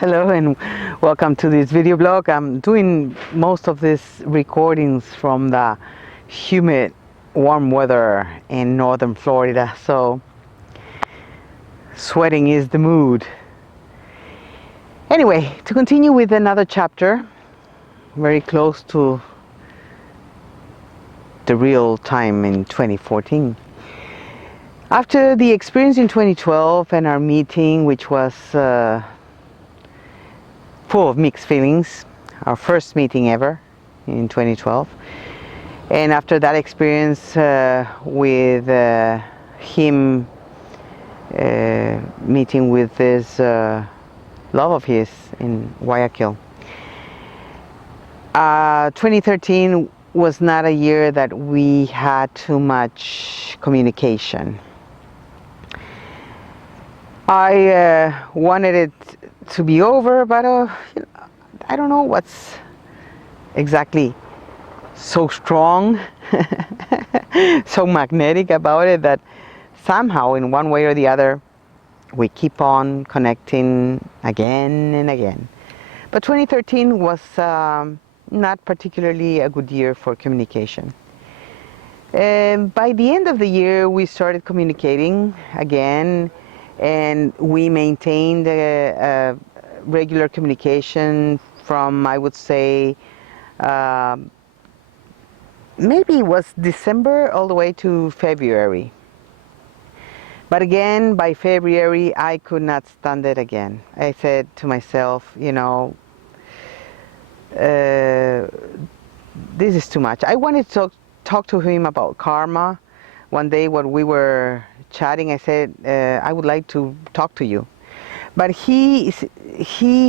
Hello and welcome to this video blog. I'm doing most of these recordings from the humid, warm weather in northern Florida, so sweating is the mood. Anyway, to continue with another chapter, very close to the real time in 2014. After the experience in 2012 and our meeting, which was full of mixed feelings, our first meeting ever in 2012, and after that experience with him meeting with this love of his in Guayaquil, 2013 was not a year that we had too much communication. I wanted it to be over, but I don't know what's exactly so strong, so magnetic about it that somehow in one way or the other we keep on connecting again and again. But 2013 was not particularly a good year for communication. By the end of the year we started communicating again, and we maintained a regular communication from, I would say, maybe it was December all the way to February. But again, by February, I could not stand it again. I said to myself, you know, this is too much. I wanted to talk to him about karma. One day when we were chatting, I said, I would like to talk to you. But he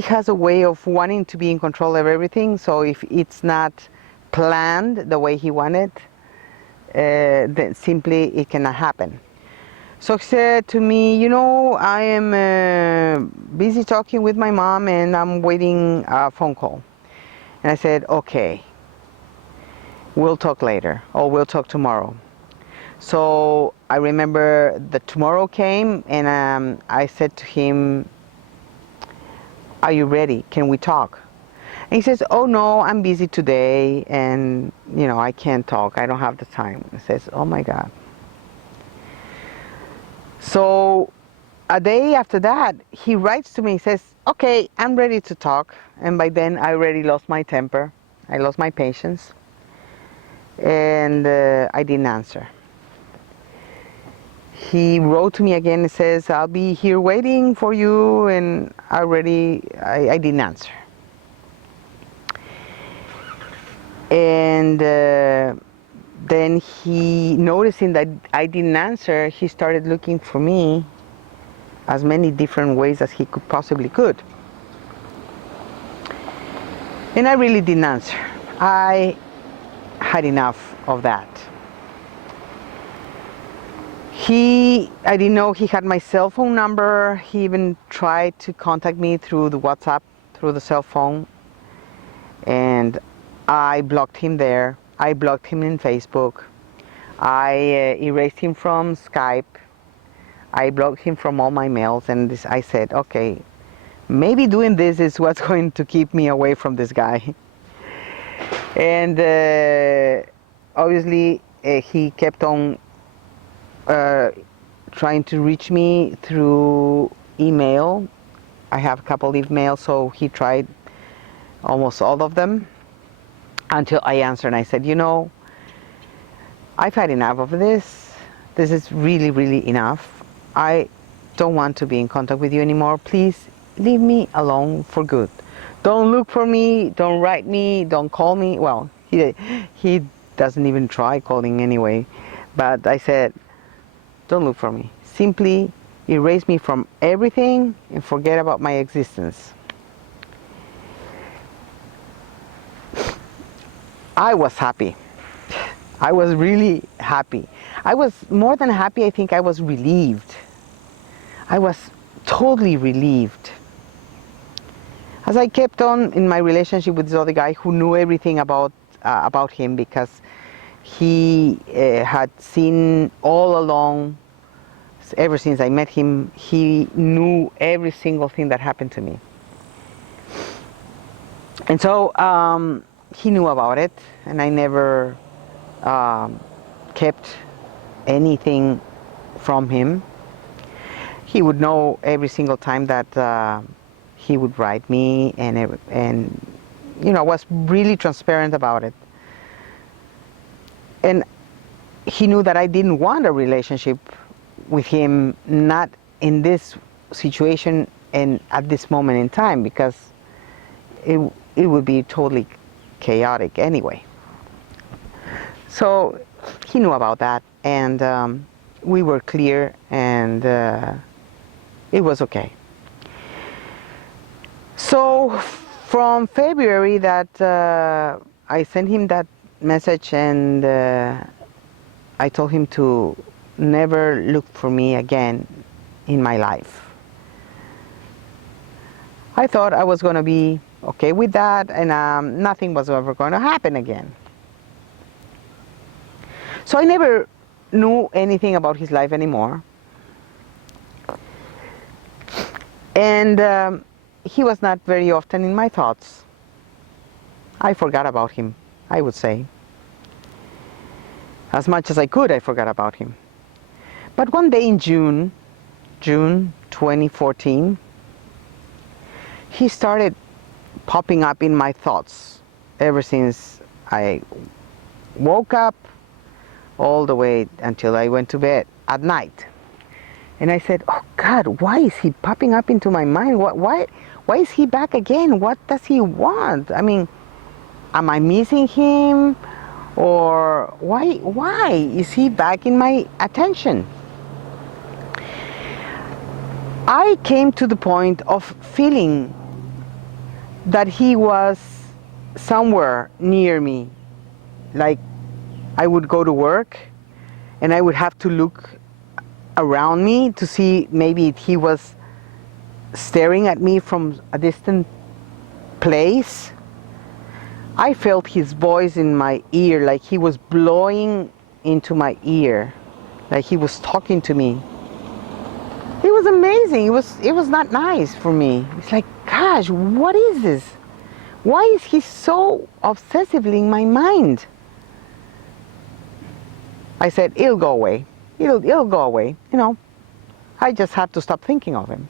has a way of wanting to be in control of everything, so if it's not planned the way he wanted, then simply it cannot happen. So he said to me, you know, I am busy talking with my mom and I'm waiting a phone call. And I said, okay, we'll talk later, or we'll talk tomorrow. So I remember that tomorrow came, and I said to him, are you ready? Can we talk? And he says, oh no, I'm busy today, and you know, I can't talk. I don't have the time. I says, oh my God. So a day after that, he writes to me, he says, okay, I'm ready to talk. And by then I already lost my temper. I lost my patience. And I didn't answer. He wrote to me again and says, I'll be here waiting for you, and I didn't answer. And then he, noticing that I didn't answer, he started looking for me as many different ways as he possibly could. And I really didn't answer. I had enough of that. I didn't know he had my cell phone number. He even tried to contact me through the WhatsApp, through the cell phone. And I blocked him there. I blocked him in Facebook. I erased him from Skype. I blocked him from all my mails. And I said, okay, maybe doing this is what's going to keep me away from this guy. And obviously he kept on trying to reach me through email. I have a couple of emails, so he tried almost all of them until I answered, and I said, you know, I've had enough of this. This is really, really enough. I don't want to be in contact with you anymore. Please leave me alone for good. Don't look for me, don't write me, don't call me. Well, he doesn't even try calling anyway. But I said, don't look for me. Simply erase me from everything and forget about my existence. I was happy. I was really happy. I was more than happy, I think I was relieved. I was totally relieved. As I kept on in my relationship with this other guy who knew everything about him, because he had seen all along, ever since I met him, he knew every single thing that happened to me. And so he knew about it, and I never kept anything from him. He would know every single time that he would write me, and was really transparent about it. And he knew that I didn't want a relationship with him, not in this situation and at this moment in time, because it would be totally chaotic anyway. So he knew about that, and we were clear, and it was okay. So from February that I sent him that message, and I told him to never look for me again in my life. I thought I was going to be okay with that, and nothing was ever going to happen again. So I never knew anything about his life anymore. And he was not very often in my thoughts. I forgot about him, I would say. As much as I could, I forgot about him. But one day in June 2014, he started popping up in my thoughts ever since I woke up all the way until I went to bed at night. And I said, oh God, why is he popping up into my mind? Why is he back again? What does he want? I mean, am I missing him? Or why is he back in my attention? I came to the point of feeling that he was somewhere near me. Like I would go to work and I would have to look around me to see maybe he was staring at me from a distant place. I felt his voice in my ear, like he was blowing into my ear, like he was talking to me. It was amazing. It was not nice for me. It's like, gosh, what is this? Why is he so obsessively in my mind? I said, it'll go away. It'll go away. I just have to stop thinking of him,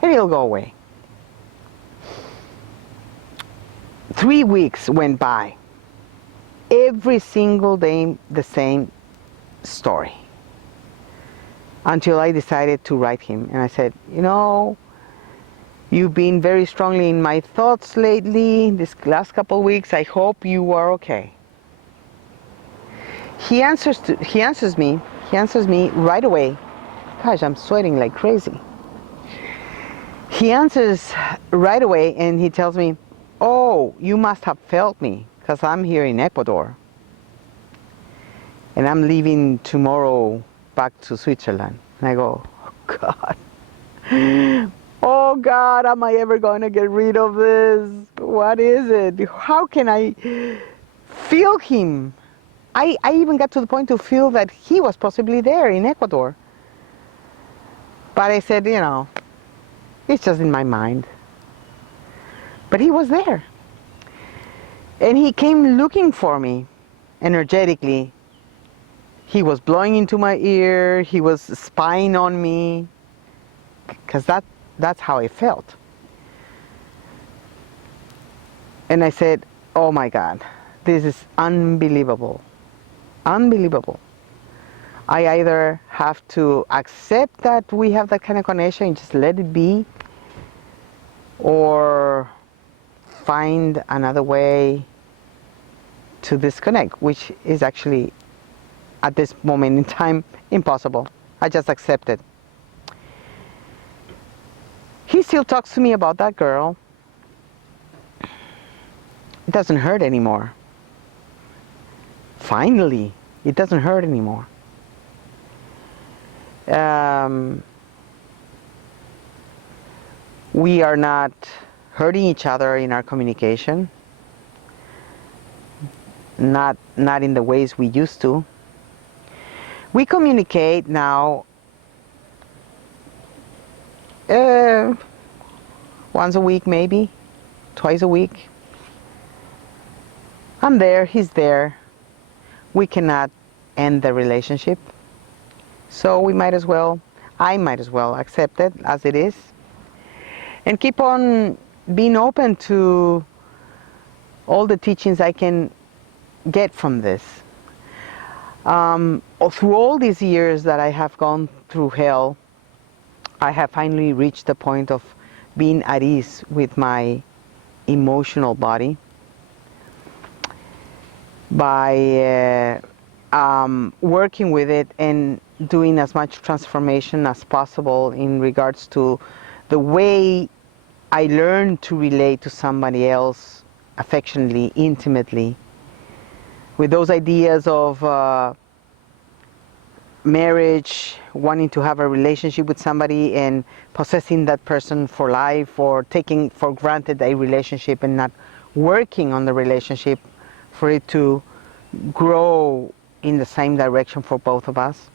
and it'll go away. 3 weeks went by. Every single day, the same story. Until I decided to write him. And I said, you've been very strongly in my thoughts lately, this last couple of weeks. I hope you are okay. He answers me right away. Gosh, I'm sweating like crazy. He answers right away, and he tells me, oh, you must have felt me, because I'm here in Ecuador. And I'm leaving tomorrow back to Switzerland. And I go, oh God. Oh God, am I ever going to get rid of this? What is it? How can I feel him? I even got to the point to feel that he was possibly there in Ecuador. But I said, it's just in my mind. But he was there. And he came looking for me energetically. He was blowing into my ear. He was spying on me. Because that's how I felt. And I said, oh my God, this is unbelievable. Unbelievable. I either have to accept that we have that kind of connection and just let it be, or find another way to disconnect, which is actually at this moment in time impossible. I just accept it. He still talks to me about that girl. It doesn't hurt anymore. Finally, it doesn't hurt anymore. We are not hurting each other in our communication. Not in the ways we used to. We communicate now once a week, maybe twice a week. I'm there, he's there. We cannot end the relationship. So I might as well accept it as it is and keep on being open to all the teachings I can get from this. Through all these years that I have gone through hell, I have finally reached the point of being at ease with my emotional body by working with it and doing as much transformation as possible in regards to the way I learn to relate to somebody else affectionately, intimately, with those ideas of marriage, wanting to have a relationship with somebody and possessing that person for life, or taking for granted a relationship and not working on the relationship for it to grow in the same direction for both of us.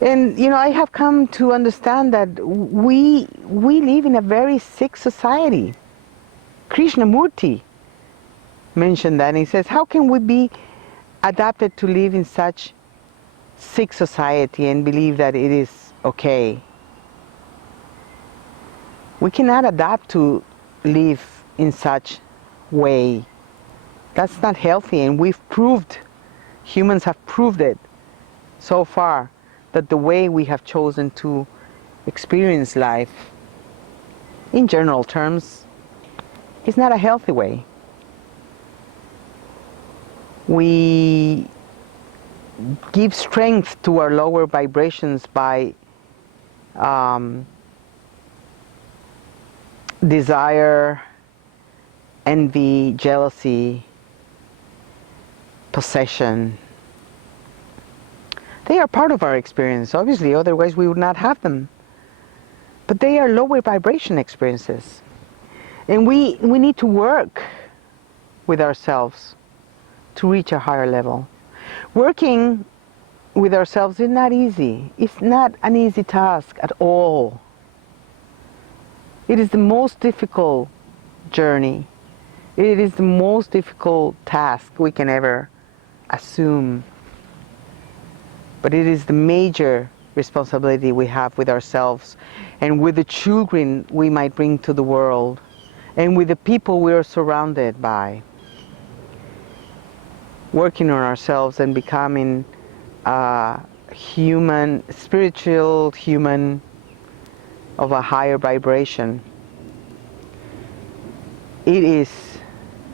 And I have come to understand that we live in a very sick society. Krishnamurti mentioned that, and he says, how can we be adapted to live in such sick society and believe that it is okay? We cannot adapt to live in such way. That's not healthy, and humans have proved it so far, that the way we have chosen to experience life, in general terms, is not a healthy way. We give strength to our lower vibrations by desire, envy, jealousy, possession. They are part of our experience, obviously, otherwise we would not have them. But they are lower vibration experiences. And we need to work with ourselves to reach a higher level. Working with ourselves is not easy. It's not an easy task at all. It is the most difficult journey. It is the most difficult task we can ever assume. But it is the major responsibility we have with ourselves and with the children we might bring to the world and with the people we are surrounded by. Working on ourselves and becoming a human, spiritual human of a higher vibration. It is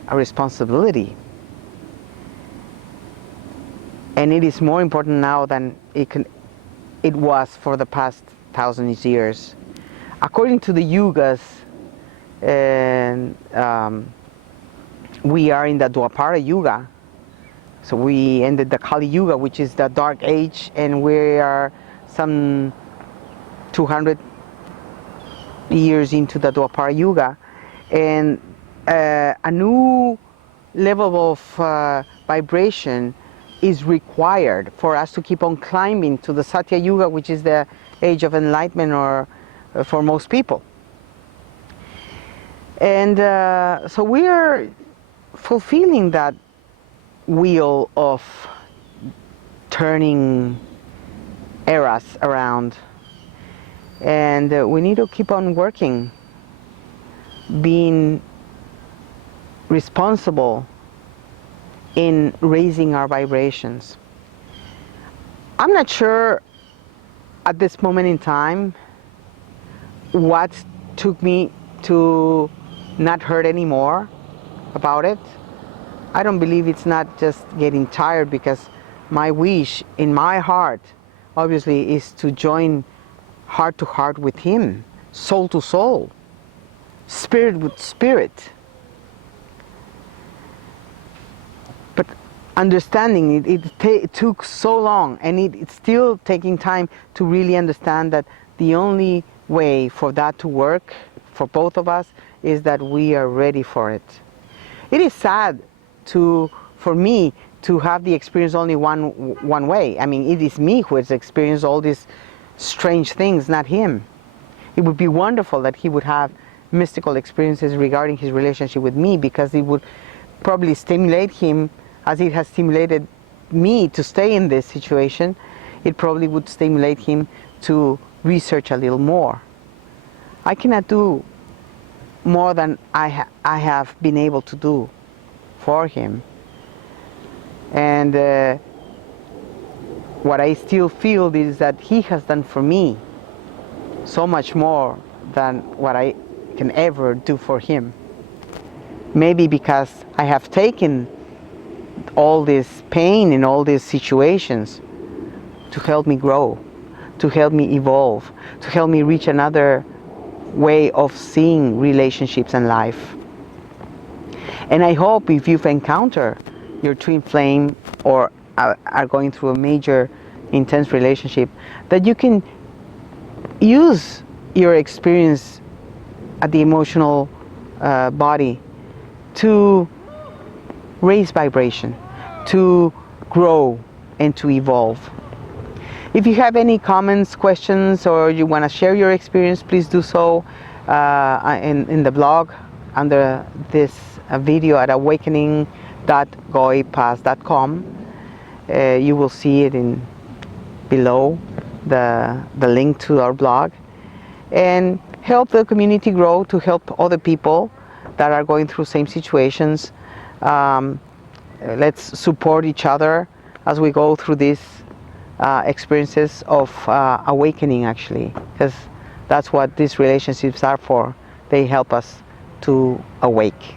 a responsibility. And it is more important now than it was for the past 1,000 years. According to the yugas, and we are in the Dwapara Yuga. So we ended the Kali Yuga, which is the dark age, and we are some 200 years into the Dwapara Yuga. And a new level of vibration is required for us to keep on climbing to the Satya Yuga, which is the age of enlightenment, or for most people. And so we are fulfilling that wheel of turning eras around, and we need to keep on working, being responsible in raising our vibrations. I'm not sure at this moment in time what took me to not hurt anymore about it. I don't believe it's not just getting tired, because my wish in my heart obviously is to join heart to heart with him, soul to soul, spirit with spirit. But understanding it took so long, and it's still taking time to really understand that the only way for that to work for both of us is that we are ready for it. It is sad for me to have the experience only one way. I mean, it is me who has experienced all these strange things, not him. It would be wonderful that he would have mystical experiences regarding his relationship with me, because it would probably stimulate him as it has stimulated me to stay in this situation. It probably would stimulate him to research a little more. I cannot do more than I have been able to do for him. And what I still feel is that he has done for me so much more than what I can ever do for him. Maybe because I have taken all this pain in all these situations to help me grow, to help me evolve, to help me reach another way of seeing relationships and life. And I hope if you've encountered your twin flame or are going through a major intense relationship, that you can use your experience at the emotional body to raise vibration, to grow and to evolve. If you have any comments, questions, or you want to share your experience, please do so in the blog under this video at awakening.goipath.com. You will see it below the link to our blog. And help the community grow, to help other people that are going through same situations. Let's support each other as we go through these experiences of awakening, actually, because that's what these relationships are for. They help us to awake.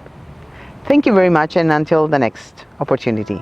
Thank you very much, and until the next opportunity.